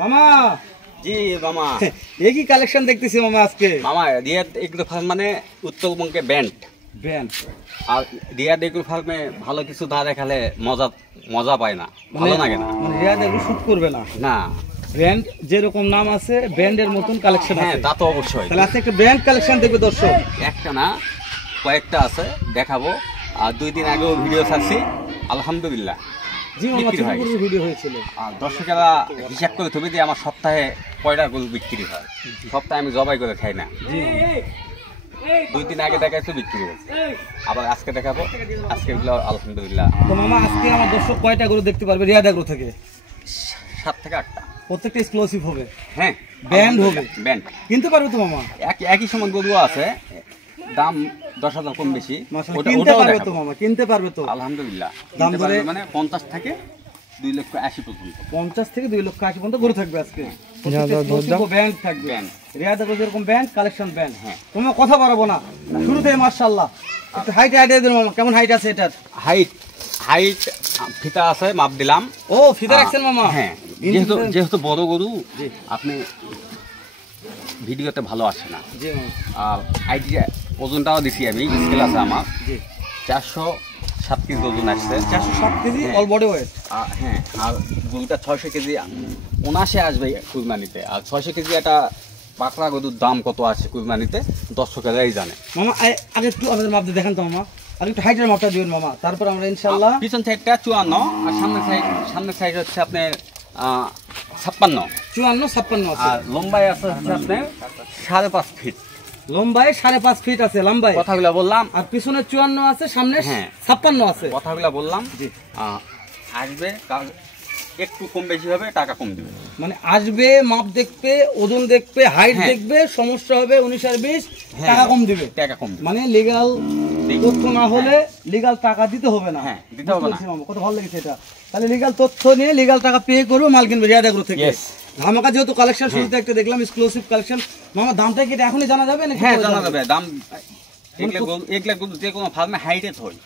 মামা জি মামা একই কালেকশন দেখতেছি মামা আজকে। মামা রিয়াদ এগ্রো ফার্ম মানে উত্তরবঙ্গে ব্যান্ড ব্যান্ড, আর রিয়াদ এগ্রো ফার্মে ভালো কিছু না দেখালে মজা পায় না, ভালো লাগে না। মানে রিয়াদ এগুলো শুট করবে না। না, ব্র্যান্ড যেরকম নাম আছে ব্র্যান্ডের মতন কালেকশন হ্যাঁ আছে। তা তো অবশ্যই। তাহলে আজকে একটা ব্র্যান্ড কালেকশন দেখবে দর্শক। একটা না কয়েকটা আছে, দেখাবো। আর 2 দিন আগেও ভিডিও ছাড়ছি, আলহামদুলিল্লাহ জি মামা, বিক্রি হয়। ছোট ভিডিও হয়েছিল। আর দর্শকেরা হিসাব করে ছবি দিয়ে আমার সপ্তাহে কয়টা গরু বিক্রি হয়। সপ্তাহে আমি জবাই করে খাই না। জি 2 দিন আগে দেখাইছো বিক্রি হয়েছে, আবার আজকে দেখাবো। আজকে আলহামদুলিল্লাহ। তো মামা আজকে আমার দর্শক কয়টা গরু দেখতে পারবে রিয়াদ এগ্রো থেকে? 7 থেকে 8টা। প্রত্যেকটা এক্সক্লুসিভ হবে, হ্যাঁ ব্যান্ড হবে। ব্যান্ড কিনতে পারবে তো মামা? একই সময় গরু আছে, দাম 10,000 কম বেশি। কিনতে পারবে তো মামা? কিনতে পারবে তো আলহামদুলিল্লাহ। দাম ধরে মানে 50 থেকে 2,80,000 পর্যন্ত। 50 থেকে 2,80,000 পর্যন্ত গরু থাকবে আজকে। ব্যান্ড থাকবে, রিয়াদ এগ্রো যেরকম ব্যান্ড কালেকশন ব্যান্ড। হ্যাঁ, তোমার কথা বাড়াবো না, শুরুতে মাশাআল্লাহ। একটু হাইট আইডিয়া দিন মামা, কেমন হাইট আছে এটার? হাইট ফিতা আছে, মাপ দিলাম। ও ফিতা রাখছেন মামা? হ্যাঁ, যেহেতু বড় গরু আপনি ভিডিওতে ভালো আসে না। জি মামা। আর আইডিয়া ওজনটাও দিছি আমি, স্কেল আছে আমার। জি 407 কেজি ওজন আসছে। 407 কেজি অল বডি ওয়েট। হ্যাঁ, আর গরুটা 600 কেজি 79 আসবে কুরবানিতে। আর 600 কেজি একটা পাকড়া গরুর দাম কত আছে কুরবানিতে দর্শকেরাই জানে। মামা আগে একটু আমাদের মাপ দিয়ে দেখান তো মামা, আর একটু হাইটের মাপটা দিবেন মামা, তারপর আমরা ইনশাআল্লাহ। পিছন সাইডটা 54 আর সামনের সাইড হচ্ছে আপনার 56। 54-56 আছে। আর লম্বায় আছে হচ্ছে আপনার 5.5 ফিট। লম্বায় 5.5 ফিট আছে লম্বায়। কথাগুলো বললাম। আর পিছনে 54 আছে, সামনে হ্যাঁ 56 আছে। কথাগুলো বললাম। জি আসবে, একটু কম বেশি হবে, টাকা কম দিবে। মানে আসবে, মাপ দেখবে, ওজন দেখবে, হাইট দেখবে, সমস্যা হবে 19 আর 20, টাকা কম দিবে। টাকা কম মানে লিগ্যাল তথ্য না হলে লিগ্যাল টাকা দিতে হবে না। হ্যাঁ, দিতে হবে না। কত ভালো লেগেছে এটা। তাহলে লিগ্যাল তথ্য নিয়ে লিগ্যাল টাকা পে করবে, মাল কিনবে রিয়াদ এগ্রো থেকে। ধামাকা যেহেতু কালেকশন শুরুতে একটা দেখলাম এক্সক্লুসিভ কালেকশন। মামা দামটা কি এটা এখনই জানা যাবে নাকি? হ্যাঁ জানা যাবে। দাম এগুলা গরু যে কোনো ফার্মে হাইটে থই,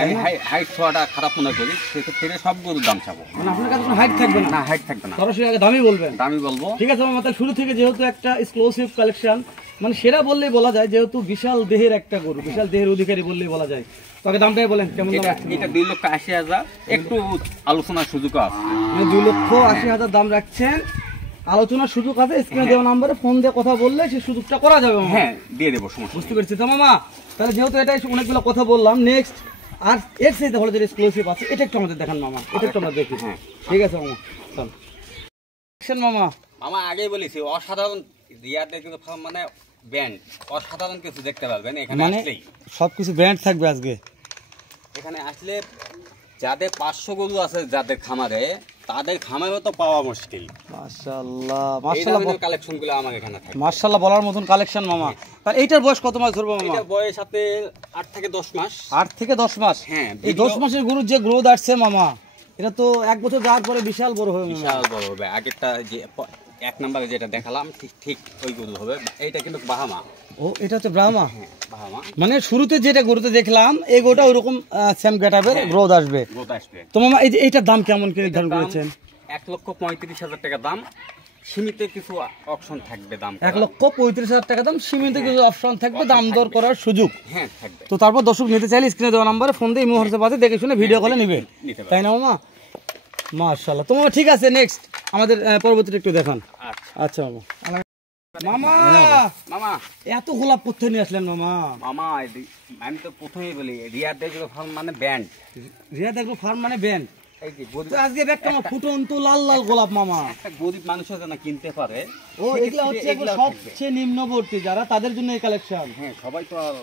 আমি হাইট ছোয়াটা খারাপ মনে করি, সেক্ষেত্রে সব গরুর দাম চাবো। মানে আপনার কাছে কোনো হাইট থাকবে না? না, হাইট থাকবে না, সরাসরি আগে দামই বলবেন। দামই বলবো। ঠিক আছে মামা, তাহলে শুরু থেকে যেহেতু একটা এক্সক্লুসিভ কালেকশন, মানে সেরা বললেই বলা যায়, যেহেতু বিশাল দেহের একটা গরু, বিশাল দেহের অধিকারী বললেই বলা যায়। তবে দামটাই বলেন কেমন দাম? এটা 2,80,000, একটু আলোচনার সুযোগ আছে। মানে 2,80,000 দাম রাখছেন, আলোচনার সুযোগ আছে। স্ক্রিনে দেওয়া নাম্বারে ফোন দিয়ে কথা বললে সেই সুযোগটা করা যাবে। হ্যাঁ দিয়ে দেবো, সমস্যা। বুঝতে পেরেছি তো মামা। তাহলে যেহেতু এটাই অনেকগুলো কথা বললাম, নেক্সট আর এর সাথে হলো যে এক্সক্লুসিভ আছে, এটা একটু আমাদের দেখান মামা, এটা একটু আমরা দেখি। হ্যাঁ ঠিক আছে মামা, চল মামা। মামা আগেই বলেছি, অসাধারণ রিয়াদের কিন্তু ফার্ম মানে ব্যান্ড, অসাধারণ কিছু দেখতে পারবেন এখানে আসলেই। সবকিছু ব্র্যান্ড থাকবে আজকে এখানে আসলে। যাদের 500 গরু আছে যাদের খামারে, তাদের খামারে তো পাওয়া মুশকিল। মাশাআল্লাহ মাশাআল্লাহ, কালেকশনগুলো আমার এখানে থাকে। মাশাআল্লাহ বলার মতন কালেকশন মামা। তাহলে এইটার বয়স কত মাস ধরবো মামা? এটার বয়স আপনি 8 থেকে 10 মাস। 8 থেকে 10 মাস। হ্যাঁ, এই 10 মাসের গরুর যে গ্রোথ আসছে মামা, এটা তো 1 বছর যাওয়ার পরে বিশাল বড় হবে। বিশাল বড় হবে। আগেরটা যে 1 নম্বরে যেটা দেখালাম ঠিক ওই গরু হবে। এইটা কিন্তু বাহামা। ও এটা হচ্ছে ব্রাহ্মা। হ্যাঁ বাহামা। মানে শুরুতে যেটা গরুতে দেখলাম এই গরুটা ওইরকম সেম গেটআপের গ্রোথ আসবে। তো মামা এই যে এইটার দাম কেমন কি নির্ধারণ করেছেন? 1,35,000 টাকা দাম। সীমিত কিছু অপশন থাকবে দাম। 1,35,000 টাকা দাম, সীমিত কিছু অপশন থাকবে, দাম দর করার সুযোগ। হ্যাঁ থাকবে। তো তারপর দর্শক নিতে চাইলে স্ক্রিনে দেওয়া নাম্বারে ফোন দিয়ে মুহূর্তে পাতে দেখে শুনে ভিডিও কলে নিবে, তাই না মামা? মাশাআল্লাহ। তো মামা ঠিক আছে, নেক্সট আমাদের পরবর্তীটা একটু দেখান। আচ্ছা মামা। মামা মামা এত গোলাপ কোথায় নিয়ে আসলেন মামা? মামা আমি তো প্রথমেই বলি, রিয়াদ এগ্রো ফার্ম মানে ব্যান্ড। রিয়াদ এগ্রো ফার্ম মানে ব্যান্ড। এই যে আজকে একটা ফুটন্ত লাল লাল গোলাপ মামা, একটা গরিব মানুষের জন্য কিনতে পারে। ও এগুলা হচ্ছে সবচেয়ে নিম্নবর্তী যারা, তাদের জন্য এই কালেকশন। হ্যাঁ, সবাই তো আর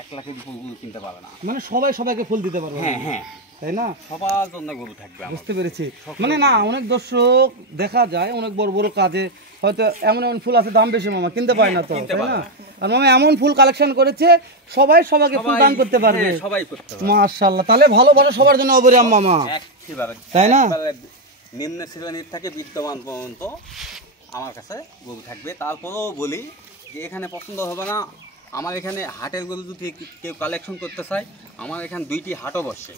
1 লাখের ফুল কিনতে পারে না। মানে সবাই সবাইকে ফুল দিতে পারবে। হ্যাঁ হ্যাঁ, তাই না? সবার জন্য গরু থাকবে। বুঝতে পেরেছি। মানে না, অনেক দর্শক দেখা যায় অনেক বড় বড় কাজে হয়তো এমন এমন ফুল আছে দাম বেশি মামা, কিনতে পায় না তো, তাই না? আর মামা এমন ফুল কালেকশন করেছে সবাই সবাইকে ফুল দান করতে পারবে। সবাই করতে পারবে। মাশাআল্লাহ। তাহলে ভালোবাসা সবার জন্য অপরিহাম মামা, তাই না? নিম্ন শ্রেণীর থেকে বিদ্যমান পর্যন্ত আমার কাছে গরু থাকবে। তারপরেও বলি যে এখানে পছন্দ হবে না, আমার এখানে হাটের গরু যদি কেউ কালেকশন করতে চায়, আমার এখানে 2টি হাটও বসে।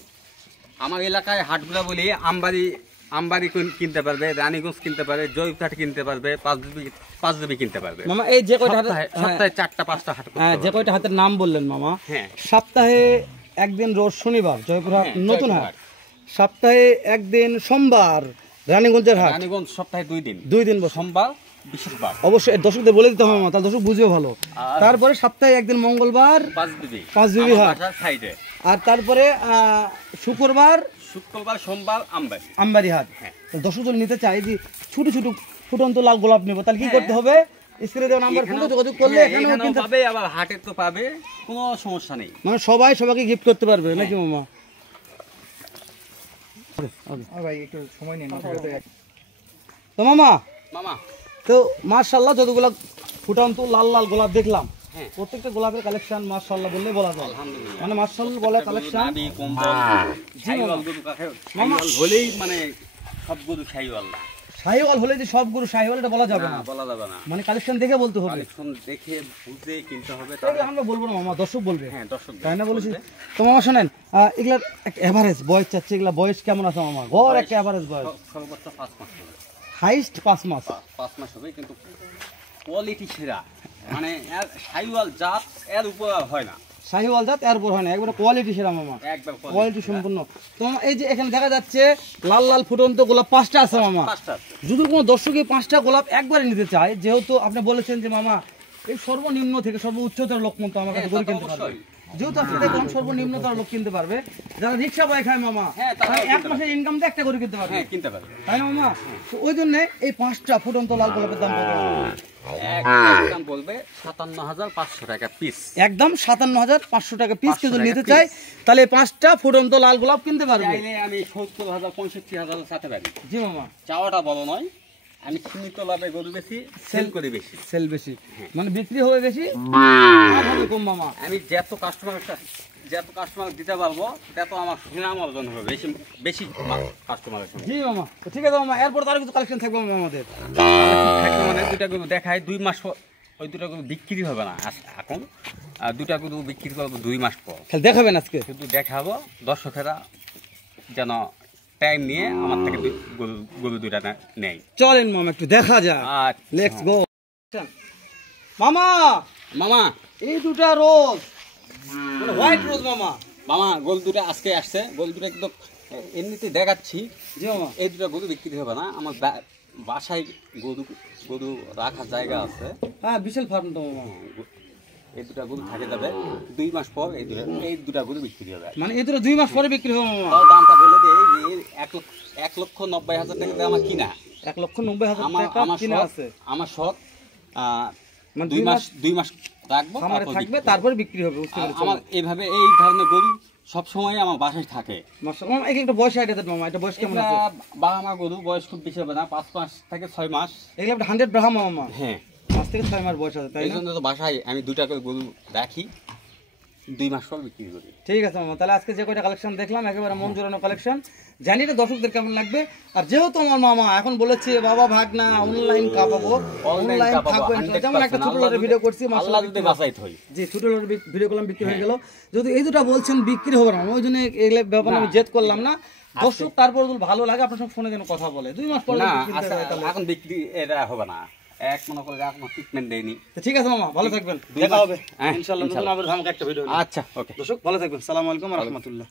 আমার এলাকায় হাটগুলো বলি আমবাড়ি আমবাড়ি কিনতে পারবে, রানীগঞ্জ কিনতে পারবে, জয়পুরহাট কিনতে পারবে, পাঁচদেবী কিনতে পারবে। মামা এই যে কয়টা সপ্তাহে 4টা-5টা হাট করতে হ্যাঁ, পারবে। যে কয়টা হাতের নাম বললেন মামা, হ্যাঁ সপ্তাহে একদিন রোজ শনিবার জয়পুরহাট হ্যাঁ, নতুন হাট, জয়পুরহাট। সপ্তাহে একদিন সোমবার রানীগঞ্জের হাট, রানীগঞ্জ সপ্তাহে 2 দিন, 2 দিন বসে। সোমবার বিশেষবার। অবশ্যই দর্শকদের বলে দিতে হবে মামা, তাহলে দর্শক বুঝবে ভালো। আর- তারপরে সপ্তাহে একদিন মঙ্গলবার পাঁচদেবী পাঁচদেবী হাট, সাইডে। আর তারপরে শুক্রবার শুক্রবার সোমবার আমবাড়ি। আমবাড়ি হাট। হ্যাঁ। তো দর্শক যদি নিতে চাই যে ছোট ছোট ফুটন্ত লাল গোলাপ নেবো, তাহলে কি করতে হবে? স্ক্রিনে দেওয়া নাম্বার ফোনে যোগাযোগ করলে হ্যাঁ, এখানেও এখানেও কিন্তু পাবে, আবার হাটে তো পাবে, কোনো সমস্যা নেই। মানে সবাই সবাইকে গিফট করতে পারবে নাকি মামা? ভাই একটু সময় নিন। তো মামা, মামা তো মাশাআল্লাহ যতগুলো ফুটন্ত লাল লাল গোলাপ দেখলাম, হ্যাঁ। প্রত্যেকটা গোলাপের কালেকশন মাশাআল্লাহ বললে বলা যায়। আলহামদুলিল্লাহ। মানে মাশাআল্লাহ বলা কালেকশন। নাভি, কম্বল, শাহিওয়াল গরু কাকে শাহিওয়াল হলেই মানে সব গরু শাহিওয়াল না। শাহিওয়াল হলে যে সব গরু শাহিওয়াল এটা বলা যাবে না, না, বলা যাবে না। মানে কালেকশন দেখে বলতে হবে। কালেকশন দেখে বুঝে কিনতে হবে। এগুলো আমরা বলবো না মামা, দর্শক বলবে। হ্যাঁ, দর্শক তাই না বলেছি? তো মামা শোনেন, এগুলার এভারেজ বয়স চাচ্ছে, এগুলা বয়স কেমন আছে মামা? গড় একটা এভারেজ বয়স সর্বোচ্চ 5 মাস হবে। হাইস্ট 5 মাস। 5 মাস হবে, কিন্তু কোয়ালিটি সেরা। মানে এর শাহিওয়াল জাত এর উপর আর হয় না। শাহিওয়াল জাত এর উপর হয় না, একবারে কোয়ালিটি সেরা মামা, একবার কোয়ালিটি সম্পূর্ণ। তো মামা এই যে এখানে দেখা যাচ্ছে লাল লাল ফুটন্ত গোলাপ 5টা আছে মামা। 5টা আছে। যদি কোনো দর্শক এই 5টা গোলাপ একবারে নিতে চায়, যেহেতু আপনি বলেছেন যে মামা এই সর্বনিম্ন থেকে সর্বোচ্চতর লোক মতো আমার কাছে গরু কিনতে পারবে, যেহেতু আপনি দেখলাম সর্বনিম্নতর লোক কিনতে পারবে, যারা রিক্সা বয় খায় মামা, হ্যাঁ, তারা তারা 1 মাসের ইনকাম দিয়ে একটা গরু কিনতে পারবে, হ্যাঁ, কিনতে পারবে। তাই না মামা? তো ওই জন্য এই 5টা ফুটন্ত লাল গোলাপের দাম কত? একদম বলবে 57,500 টাকা পিস। একদম 57,500 টাকা পিস। 500 কেউ যদি টাকা নিতে piece। চায় তাহলে এই 5টা ফুটন্ত লাল গোলাপ কিনতে পারবে। চাইলে আমি 70,000 65,000 চাতে পারি। জি মামা, চাওয়াটা বড় নয়, আমি সীমিত লাভে গরু বেশি সেল করি বেশি। সেল বেশি মানে বিক্রি হবে বেশি, লাভ হবে কম মামা। আমি যত কাস্টমার দিতে পারবো তত আমার সুনাম অর্জন হবে বেশি বেশি কাস্টমারের সঙ্গে। জি মামা, তো ঠিক আছে মামা, এরপর তার কিছু কালেকশন থাকবে মামা আমাদের। থাকবে মানে 2টা গরু দেখায় 2 মাস পর, ওই 2টা গরু বিক্রি হবে না এখন। আর 2টা গরু বিক্রি করবো 2 মাস পর। খালি দেখাবেন আজকে? শুধু দেখাবো, দর্শকেরা যেন টাইম নিয়ে আমার থেকে গরু 2টা নেয়। চলেন মামা একটু দেখা যায়, আচ্ছা লেটস গো। মামা মামা, এই দুটা রোজ মানে হোয়াইট রোজ মামা। মামা গরু 2টা আজকে আসছে, গরু 2টা কিন্তু এমনিতে দেখাচ্ছি। জি মামা, এই 2টা গরু বিক্রি হবে না, আমার বাসায় গরু রাখার জায়গা আছে। হ্যাঁ বিশাল ফার্ম তো মামা। এই 2টা গরু থাকে যাবে 2 মাস পর, এই 2টা গরু বিক্রি হবে। মানে এই দুটো 2 মাস পরে বিক্রি হবে মামা। তাও দামটা বলে দিই, 1,90,000 টাকা দিয়ে আমার কিনা। 1,90,000 টাকা কিনা আছে। আমার শখ মানে 2 মাস রাখবো, খামারে তারপর থাকবে, বিক্রি তারপরে বিক্রি হবে। বুঝতে করবো। পেরেছি আমার এইভাবে এই ধরনের গরু সব সময় আমার বাসায় থাকে। মাশাআল্লাহ। মামা একটা বয়স আইডিয়া দেন মামা, এটা বয়স কেমন আছে? বাবা গরু বয়স খুব বেশি হবে না, 5 মাস থেকে 6 মাস। এগুলো একটা 100 ব্রাহ্মা মামা, হ্যাঁ, 5 থেকে 6 মাস বয়স আছে, তাই এই না? জন্য তো বাসায় আমি 2টা করে গরু রাখি, 2 মাস পর বিক্রি করি। ঠিক আছে মামা, তাহলে আজকে যে কয়টা কালেকশন দেখলাম একেবারে মন জোরানো কালেকশন, জানি না দর্শকদের কেমন লাগবে। আর যেহেতু আমার মামা এখন বলেছে বাবা ভাগনা অনলাইন কাপাবো, অনলাইন থাকবে, যেমন একটা ছোট লোকের ভিডিও করছি আল্লাহ মাশাআল্লাহ যদি বাঁচাইতে হয়। জি, ছোট লোকের ভিডিও করলাম, বিক্রি হয়ে গেল। যদি এই দুটা বলছেন বিক্রি হবে না, ওই জন্য এই ব্যাপারে আমি জেদ করলাম না। দর্শক তারপর যদি ভালো লাগে আপনার সঙ্গে ফোনে যেন কথা বলে, 2 মাস পরে না, বিক্রি করতে হবে তাহলে। এখন বিক্রি এটা হবে না, এক মনে করে এখন ট্রিটমেন্ট দেয়নি। তো ঠিক আছে মামা, ভালো থাকবেন, 2 দেখা মাস। হবে হ্যাঁ, ইনশাআল্লাহ। নতুন আবার ধামাকা একটা ভিডিও। আচ্ছা, ওকে। দর্শক ভালো থাকবেন, আসসালামু আলাইকুম ওয়া রাহমাতুল্লাহ।